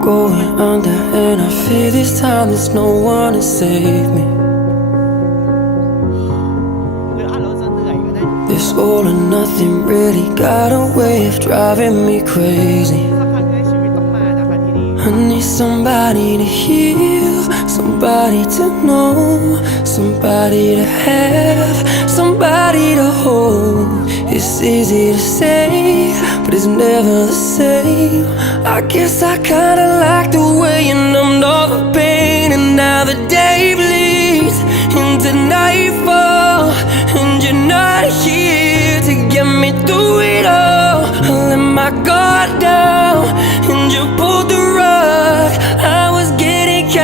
going under, and I fear this time there's no one to save me. หรือเราจะเหนื่อยก็ได้ This all or nothing really got a way of driving me crazy. สักครั้งในชีวิตต้องมานะคะที่นี่ I need somebody to heal, somebody to know, somebody to have, somebody to hold. It's easy to say, but it's never the same. I guess I kinda like the way you numbed all the pain, and now the day bleeds into nightfall, and you're not here to get me through it all. I let my guard down.